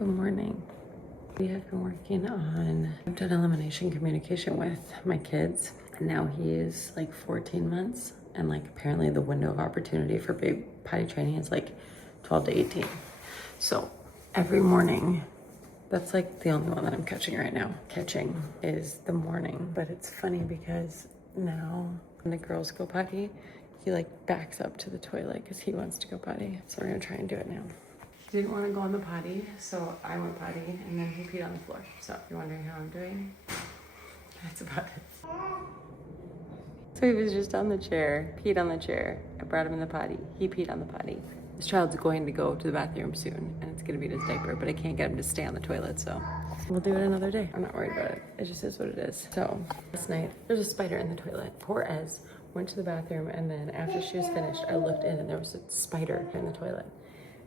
Good morning. We have been working on, I've done elimination communication with my kids, and now he is like 14 months, and like apparently the window of opportunity for baby potty training is like 12 to 18. So every morning, that's like the only one that I'm catching right now. Catching is the morning, but it's funny because now when the girls go potty, he like backs up to the toilet because he wants to go potty. So we're gonna try and do it now. He didn't want to go on the potty, so I went potty, and then he peed on the floor. So if you're wondering how I'm doing, that's about it. So he was just on the chair, peed on the chair. I brought him in the potty. He peed on the potty. This child's going to go to the bathroom soon, and it's gonna be in his diaper, but I can't get him to stay on the toilet, so we'll do it another day. I'm not worried about it. It just is what it is. So this night, there's a spider in the toilet. Poor Ez went to the bathroom, and then after she was finished, I looked in, and there was a spider in the toilet.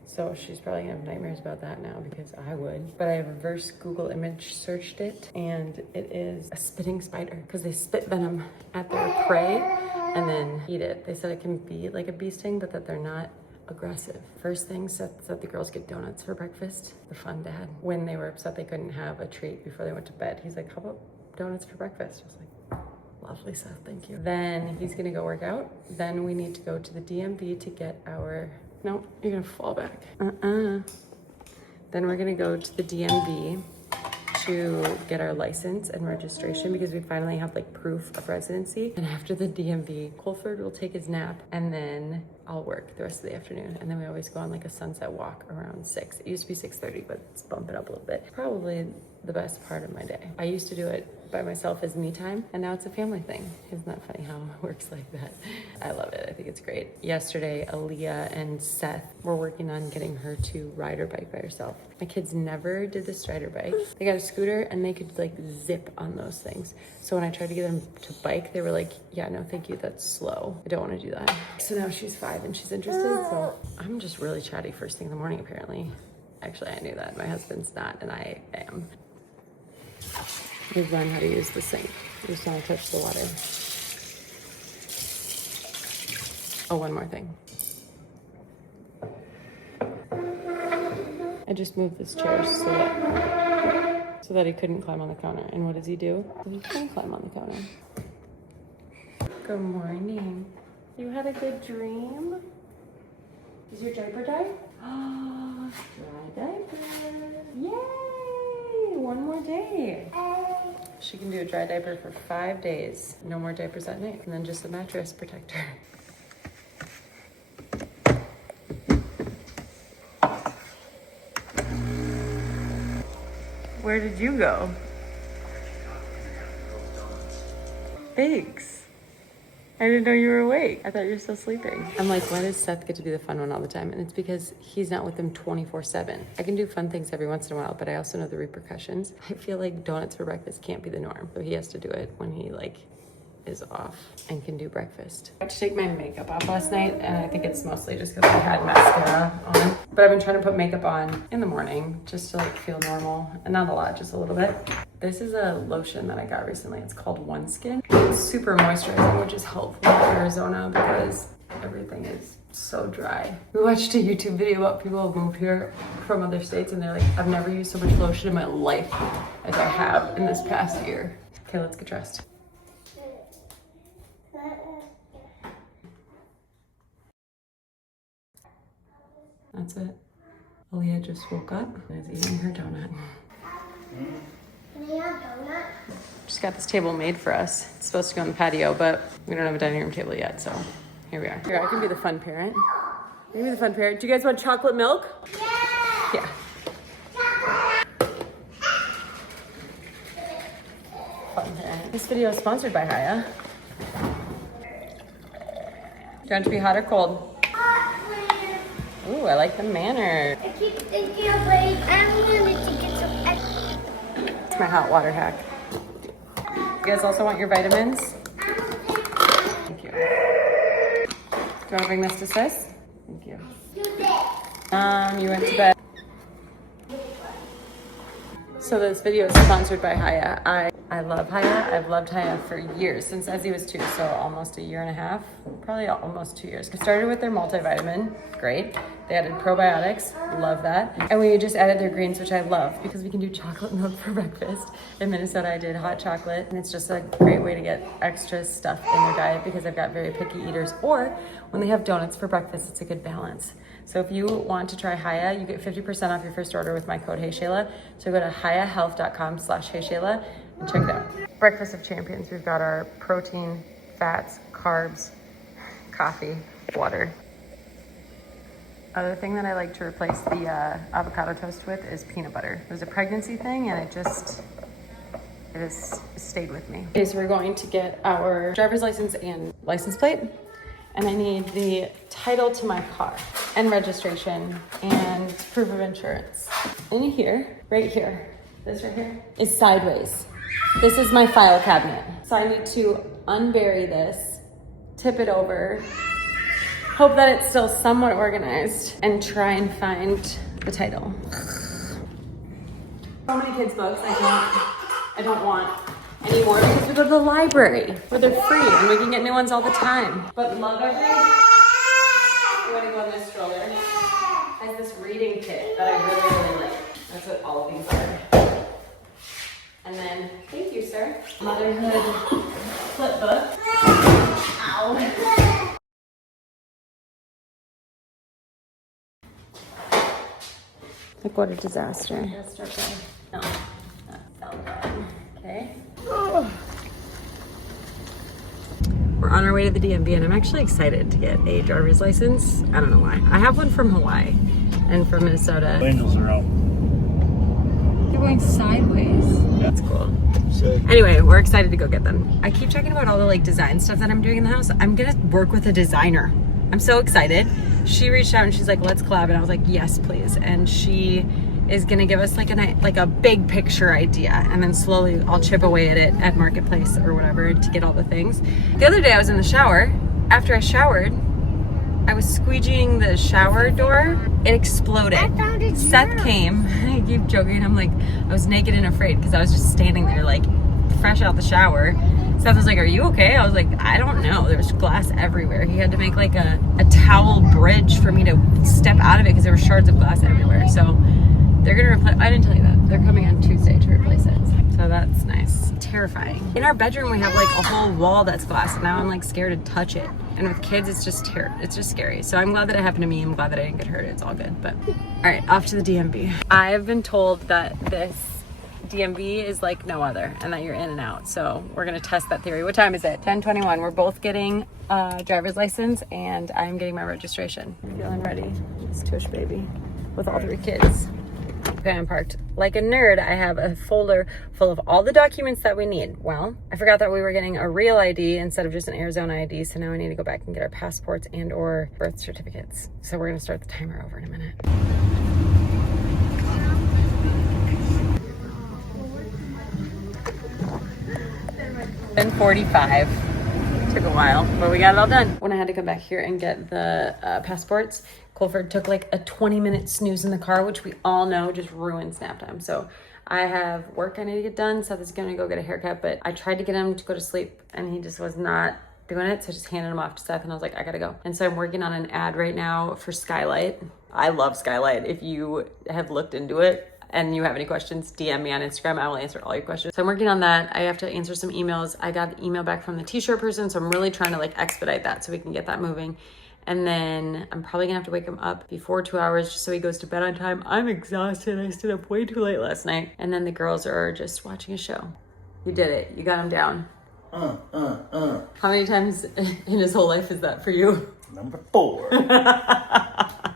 So she's probably gonna have nightmares about that now, because I would. But I reverse Google image searched it, and it is a spitting spider, because they spit venom at their prey and then eat it. They said it can be like a bee sting, but that they're not aggressive. First thing, Seth said the girls get donuts for breakfast. The fun dad. When they were upset they couldn't have a treat before they went to bed, he's like, how about donuts for breakfast? I was like, lovely, Seth, thank you. Then he's gonna go work out. Then we need to go to the DMV to get our, no, you're gonna fall back. Then we're gonna go to the DMV to get our license and registration, because we finally have like proof of residency. And after the DMV, Colford will take his nap, and then I'll work the rest of the afternoon. And then we always go on like a sunset walk around 6. It used to be 6:30, but it's bumping up a little bit. Probably the best part of my day. I used to do it by myself as me time, and now it's a family thing. Isn't that funny how it works like that? I love it. I think it's great. Yesterday, Aaliyah and Seth were working on getting her to ride her bike by herself. My kids never did the strider bike. They got a scooter, and they could like zip on those things. So when I tried to get them to bike, they were like, yeah, no, thank you. That's slow. I don't want to do that. So now she's 5 and she's interested. So I'm just really chatty first thing in the morning, apparently. Actually, I knew that. My husband's not, and I am. We've learned how to use the sink. We just want to touch the water. Oh, one more thing. I just moved this chair so that he couldn't climb on the counter. And what does he do? He can climb on the counter. Good morning. You had a good dream? Is your diaper dry? Oh, dry diaper. Yay! One more day. She can do a dry diaper for 5 days. No more diapers at night. And then just a mattress protector. Where did you go? Thanks. I didn't know you were awake. I thought you were still sleeping. I'm like, why does Seth get to be the fun one all the time? And it's because he's not with them 24/7. I can do fun things every once in a while, but I also know the repercussions. I feel like donuts for breakfast can't be the norm. So he has to do it when he like is off and can do breakfast. I had to take my makeup off last night, and I think it's mostly just because I had mascara on. But I've been trying to put makeup on in the morning just to like feel normal, and not a lot, just a little bit. This is a lotion that I got recently. It's called One Skin. It's super moisturizing, which is helpful in Arizona because everything is so dry. We watched a YouTube video about people who moved here from other states, and they're like, I've never used so much lotion in my life as I have in this past year. Okay, let's get dressed. That's it. Aaliyah just woke up and is eating her donut. Just got this table made for us. It's supposed to go on the patio, but we don't have a dining room table yet, so here we are. Here, I can be the fun parent. I can be the fun parent. Do you guys want chocolate milk? Yeah. Fun parent. This video is sponsored by Haya. Do you want it to be hot or cold? Ooh, I like the manner. I keep thinking of like, I'm going to get some extra. It's my hot water hack. You guys also want your vitamins? Thank you. Do you want to bring this to Sis? Thank you. You went to bed. So this video is sponsored by Haya. I I love Haya. I've loved Haya for years, since Ezzy was 2, so almost a year and a half, probably almost 2 years. I started with their multivitamin, great. They added probiotics, love that. And we just added their greens, which I love because we can do chocolate milk for breakfast. In Minnesota, I did hot chocolate, and it's just a great way to get extra stuff in their diet because I've got very picky eaters. Or when they have donuts for breakfast, it's a good balance. So if you want to try Haya, you get 50% off your first order with my code HeyShayla. So go to hayahealth.com/HeyShayla and check it out. Breakfast of champions. We've got our protein, fats, carbs, coffee, water. Other thing that I like to replace the avocado toast with is peanut butter. It was a pregnancy thing and it has stayed with me. Okay, so we're going to get our driver's license and license plate. And I need the title to my car and registration and proof of insurance. In here, right here, this right here, is sideways. This is my file cabinet. So I need to unbury this, tip it over, hope that it's still somewhat organized, and try and find the title. So many kids' books I don't want anymore because we go to the library where they're free and we can get new ones all the time. But love everything. You want to go in this stroller? Has this reading kit that I really, really like. That's what all of these are. And then, thank you, sir. Motherhood flip book. Ow. Like what a disaster. Let's start there. No, that felt bad. Okay. Oh. We're on our way to the DMV and I'm actually excited to get a driver's license. I don't know why. I have one from Hawaii and from Minnesota. Angels are out. They're going sideways. Yeah. That's cool. Sick. Anyway, we're excited to go get them. I keep talking about all the design stuff that I'm doing in the house. I'm gonna work with a designer. I'm so excited. She reached out and she's like, let's collab. And I was like, yes, please. And she is gonna give us like a big picture idea, and then slowly I'll chip away at it at Marketplace or whatever to get all the things. The other day I was in the shower. After I showered, I was squeegeeing the shower door. It exploded. Seth came. I keep joking. I'm like, I was naked and afraid because I was just standing there like fresh out the shower. Seth was like, are you okay? I was like, I don't know. There was glass everywhere. He had to make like a towel bridge for me to step out of it because there were shards of glass everywhere. So they're gonna replace, I didn't tell you that. They're coming on Tuesday to replace it. So that's nice. Terrifying. In our bedroom, we have like a whole wall that's glass. And now I'm like scared to touch it. And with kids, it's just scary. So I'm glad that it happened to me. I'm glad that I didn't get hurt. It's all good. But all right, off to the DMV. I've been told that this DMV is like no other and that you're in and out. So we're gonna test that theory. What time is it? 10:21. We're both getting a driver's license and I'm getting my registration. Feeling ready. This tush baby with all 3 kids. Okay, I'm parked like a nerd. I have a folder full of all the documents that we need. Well, I forgot that we were getting a real ID instead of just an Arizona ID. So now I need to go back and get our passports and or birth certificates. So we're gonna start the timer over in a minute. 10:45. Took a while, but we got it all done. When I had to come back here and get the passports, Colford took like a 20-minute snooze in the car, which we all know just ruins nap time. So I have work I need to get done. Seth is gonna go get a haircut, but I tried to get him to go to sleep and he just was not doing it. So I just handed him off to Seth and I was like, I gotta go. And so I'm working on an ad right now for Skylight. I love Skylight. If you have looked into it and you have any questions, DM me on Instagram. I will answer all your questions. So I'm working on that. I have to answer some emails. I got the email back from the t-shirt person. So I'm really trying to like expedite that so we can get that moving. And then I'm probably gonna have to wake him up before 2 hours just so he goes to bed on time. I'm exhausted. I stayed up way too late last night. And then the girls are just watching a show. You did it. You got him down. How many times in his whole life is that for you? Number 4.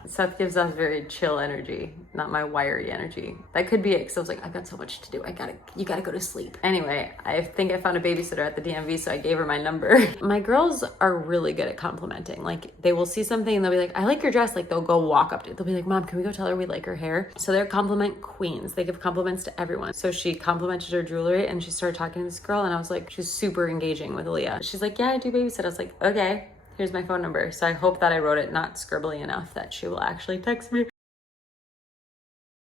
Seth gives off very chill energy, not my wiry energy. That could be it, because I was like, I've got so much to do. You gotta go to sleep. Anyway, I think I found a babysitter at the DMV, so I gave her my number. My girls are really good at complimenting. Like, they will see something and they'll be like, I like your dress. Like, they'll go walk up to it. They'll be like, Mom, can we go tell her we like her hair? So they're compliment queens. They give compliments to everyone. So she complimented her jewelry and she started talking to this girl and I was like, she's super engaging with Aaliyah. She's like, yeah, I do babysit. I was like, okay. Here's my phone number. So I hope that I wrote it not scribbly enough that she will actually text me.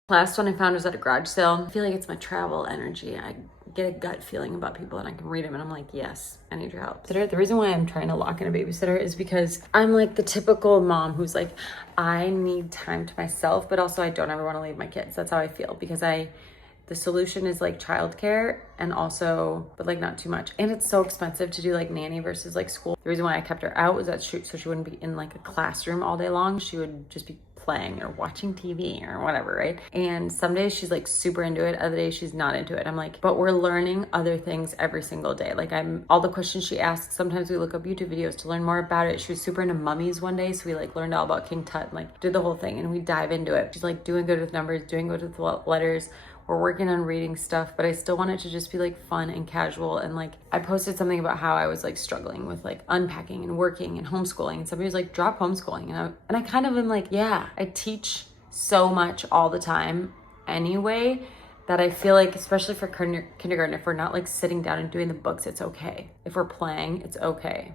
Last one I found was at a garage sale. I feel like it's my travel energy. I get a gut feeling about people and I can read them and I'm like, yes, I need your help. The reason why I'm trying to lock in a babysitter is because I'm like the typical mom who's like, I need time to myself, but also I don't ever want to leave my kids. That's how I feel, because the solution is like childcare and also, but like not too much. And it's so expensive to do like nanny versus like school. The reason why I kept her out was that so she wouldn't be in like a classroom all day long. She would just be playing or watching TV or whatever, right? And some days she's like super into it, other days she's not into it. I'm like, but we're learning other things every single day. Like all the questions she asks, sometimes we look up YouTube videos to learn more about it. She was super into mummies one day, so we like learned all about King Tut and like did the whole thing and we dive into it. She's like doing good with numbers, doing good with letters. We're working on reading stuff, but I still want it to just be like fun and casual. And like I posted something about how I was like struggling with like unpacking and working and homeschooling, and somebody was like, drop homeschooling. And I kind of am like, yeah, I teach so much all the time anyway, that I feel like, especially for kindergarten, if we're not like sitting down and doing the books, it's okay. If we're playing, it's okay.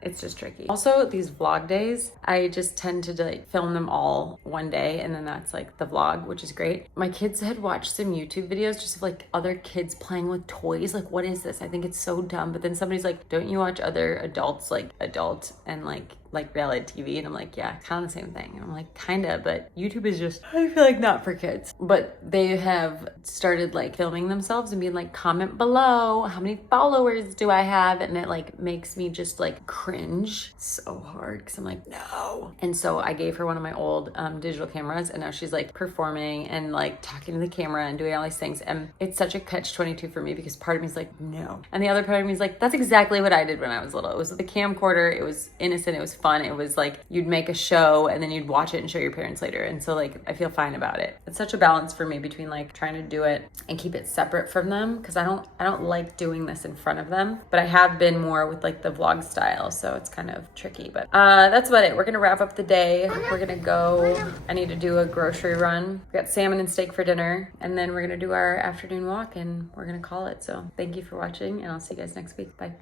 It's just tricky. Also, these vlog days, I just tend to like film them all one day and then that's like the vlog, which is great. My kids had watched some YouTube videos just of like other kids playing with toys. Like, what is this? I think it's so dumb. But then somebody's like, don't you watch other adults, like adult and like reality TV? And I'm like, yeah, kind of the same thing. And I'm like, kind of, but YouTube is just, I feel like not for kids. But they have started like filming themselves and being like, comment below, how many followers do I have? And it like makes me just like cringe so hard because I'm like, no. And so I gave her one of my old digital cameras and now she's like performing and like talking to the camera and doing all these things. And it's such a catch-22 for me because part of me is like, no. And the other part of me is like, that's exactly what I did when I was little. It was with the camcorder. It was innocent. It was fun. It was like you'd make a show and then you'd watch it and show your parents later. And so like I feel fine about it. It's such a balance for me between like trying to do it and keep it separate from them, because I don't like doing this in front of them, but I have been more with like the vlog style, so it's kind of tricky. But that's about it. We're gonna wrap up the day. We're gonna go, I need to do a grocery run. We got salmon and steak for dinner, and then we're gonna do our afternoon walk and we're gonna call it. So thank you for watching and I'll see you guys next week. Bye.